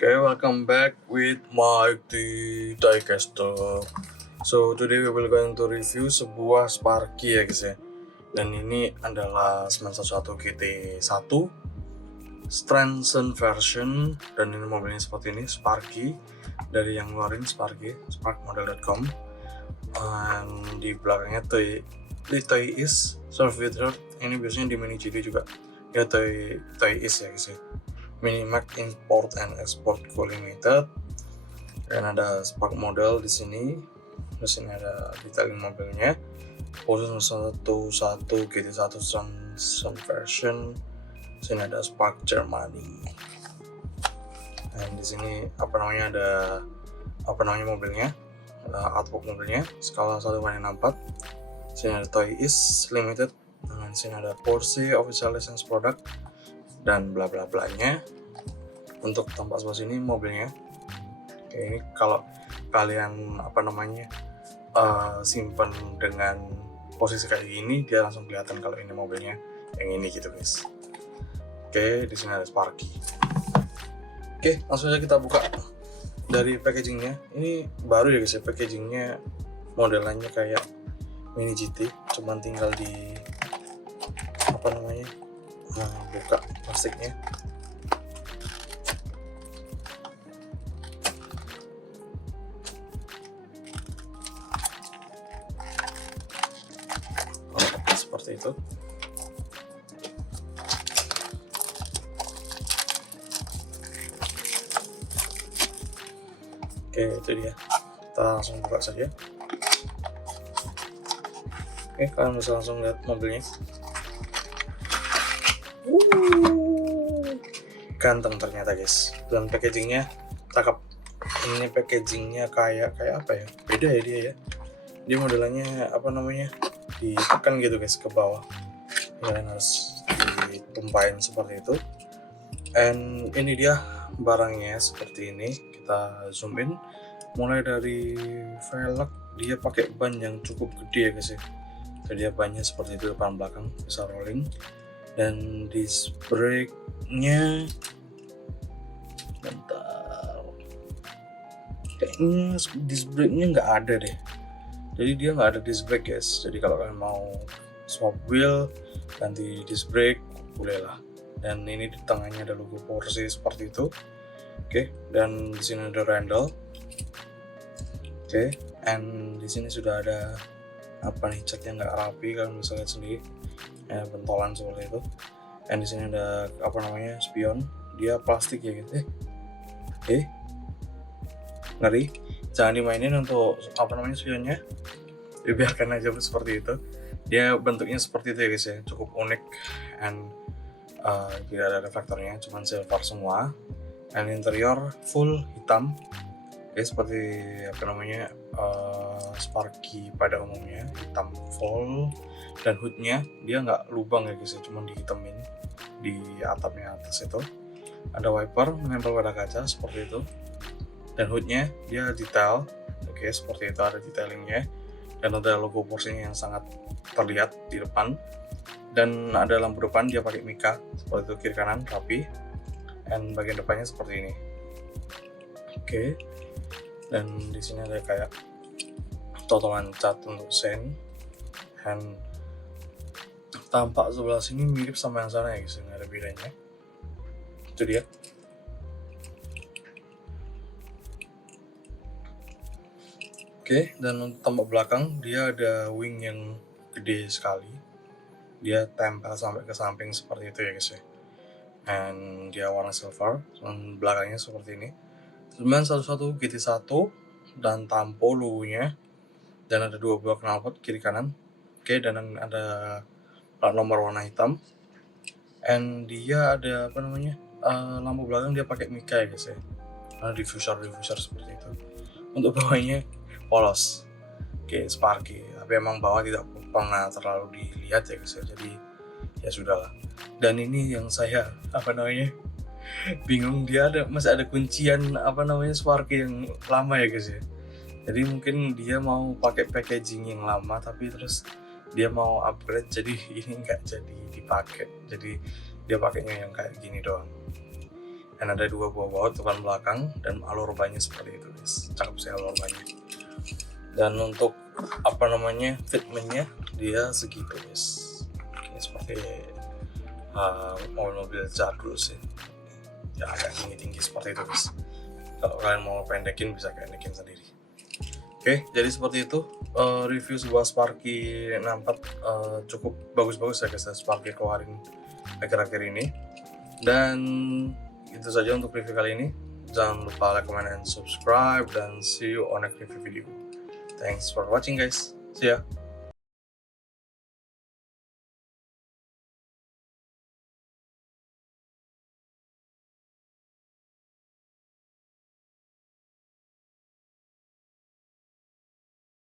Okay, welcome back with Mike the Diecaster. So today we will going to review sebuah Sparky ya guys ya. Dan ini adalah 911 GT1 Strengthened version, dan ini mobilnya seperti ini, Sparky. Dari yang ngeluarin Sparky, sparkmodel.com. Dan di belakangnya Toy Is Servitor. Ini biasanya di Mini GT juga. Ya Toy Is ya guys ya. Minimac Import and Export Co Limited, dan ada Spark model di sini. Di sini ada detailing mobilnya. Khusus 11 GT1 Strengthened version. Di sini ada Spark Germany. Dan di sini ada mobilnya, artwork mobilnya, skala 1/64. Di sini ada Toy Is Limited. Dan di sini ada Porsche Official License Product dan bla bla blanya. Untuk tampak sebelah sini mobilnya. Oke, ini kalau kalian simpan dengan posisi kayak gini, dia langsung kelihatan kalau ini mobilnya yang ini gitu guys. Oke, di sini ada Sparky. Oke, langsung aja kita buka dari packagingnya. Ini baru ya guys ya, packagingnya modelannya kayak Mini GT, cuman tinggal di buka plastiknya. Seperti itu. Oke, itu dia. Kita langsung buka saja. Oke, kalian bisa langsung lihat mobilnya. Ganteng ternyata guys. Dan packagingnya cakep. Ini packagingnya kayak apa ya? Beda ya dia ya. Dia modelannya ditekan gitu guys ke bawah. Kalian harus ditumpahin seperti itu. And ini dia barangnya seperti ini. Kita zoom in. Mulai dari velg, dia pakai ban yang cukup gede ya guys ya. Jadi bannya seperti itu, depan belakang bisa rolling. Dan disc brake-nya, bentar, kayaknya disc brake-nya nggak ada deh. Jadi dia nggak ada disc brake guys. Jadi kalau kalian mau swap wheel, ganti disc brake, boleh lah. Dan ini di tengahnya ada logo Porsche seperti itu. Oke, dan di sini ada handle. Oke, and di sini sudah ada catnya nggak rapi, kalian bisa lihat sendiri. Bentolan seperti itu. Dan di sini ada spion. Dia plastik ya gitu. Ngeri. Jangan dimainin untuk spionnya. Dibiarkan aja seperti itu. Dia bentuknya seperti itu ya guys ya, cukup unik. And tidak ada reflektornya, cuman silver semua. Dan interior full hitam. Seperti Sparky pada umumnya, hitam full. Dan hoodnya dia nggak lubang ya guys ya, cuma dihitamin di atapnya atas itu. Ada wiper menempel pada kaca seperti itu. Dan hoodnya dia detail, seperti itu, ada detailingnya. Dan ada logo Porsche yang sangat terlihat di depan. Dan ada lampu depan dia pakai Mica seperti itu, kiri kanan rapi. Dan bagian depannya seperti ini. Dan di sini ada kayak totolan cat untuk sen. Dan tampak sebelah sini mirip sama yang sana ya guys, nggak ada bedanya. Itu dia. Dan untuk tampak belakang dia ada wing yang gede sekali. Dia tempel sampai ke samping seperti itu ya guys ya. Dan dia warna silver. Dan belakangnya seperti ini. 911 GT1 dan tampo logonya. Dan ada 2 buah knalpot kiri kanan. Dan ada plat nomor warna hitam. And dia ada lampu belakang dia pakai Mica ya guys ya. Ada diffuser seperti itu. Untuk bawahnya polos, Sparky, tapi emang bawah tidak pernah terlalu dilihat ya guys ya, jadi ya sudahlah. Dan ini yang saya bingung, dia masih ada kuncian Sparky yang lama ya guys ya. Jadi mungkin dia mau pakai packaging yang lama, tapi terus dia mau upgrade, jadi ini nggak jadi dipakai, jadi dia pakainya yang kayak gini doang. dan ada 2 buah baut depan belakang, dan alur bannya seperti itu guys. Cakep sih alur bannya. Dan untuk fitmentnya dia segitu guys. Oke, seperti mobil-mobil jadul sih ya, agak tinggi-tinggi seperti itu guys. Kalau kalian mau pendekin bisa pendekin sendiri. Oke, jadi seperti itu review sebuah Sparky 64 cukup bagus-bagus ya guys, Sparky keluarin akhir-akhir ini. Dan itu saja untuk review kali ini. Jangan lupa like, comment, and subscribe, dan see you on next review video. Thanks for watching guys. See ya.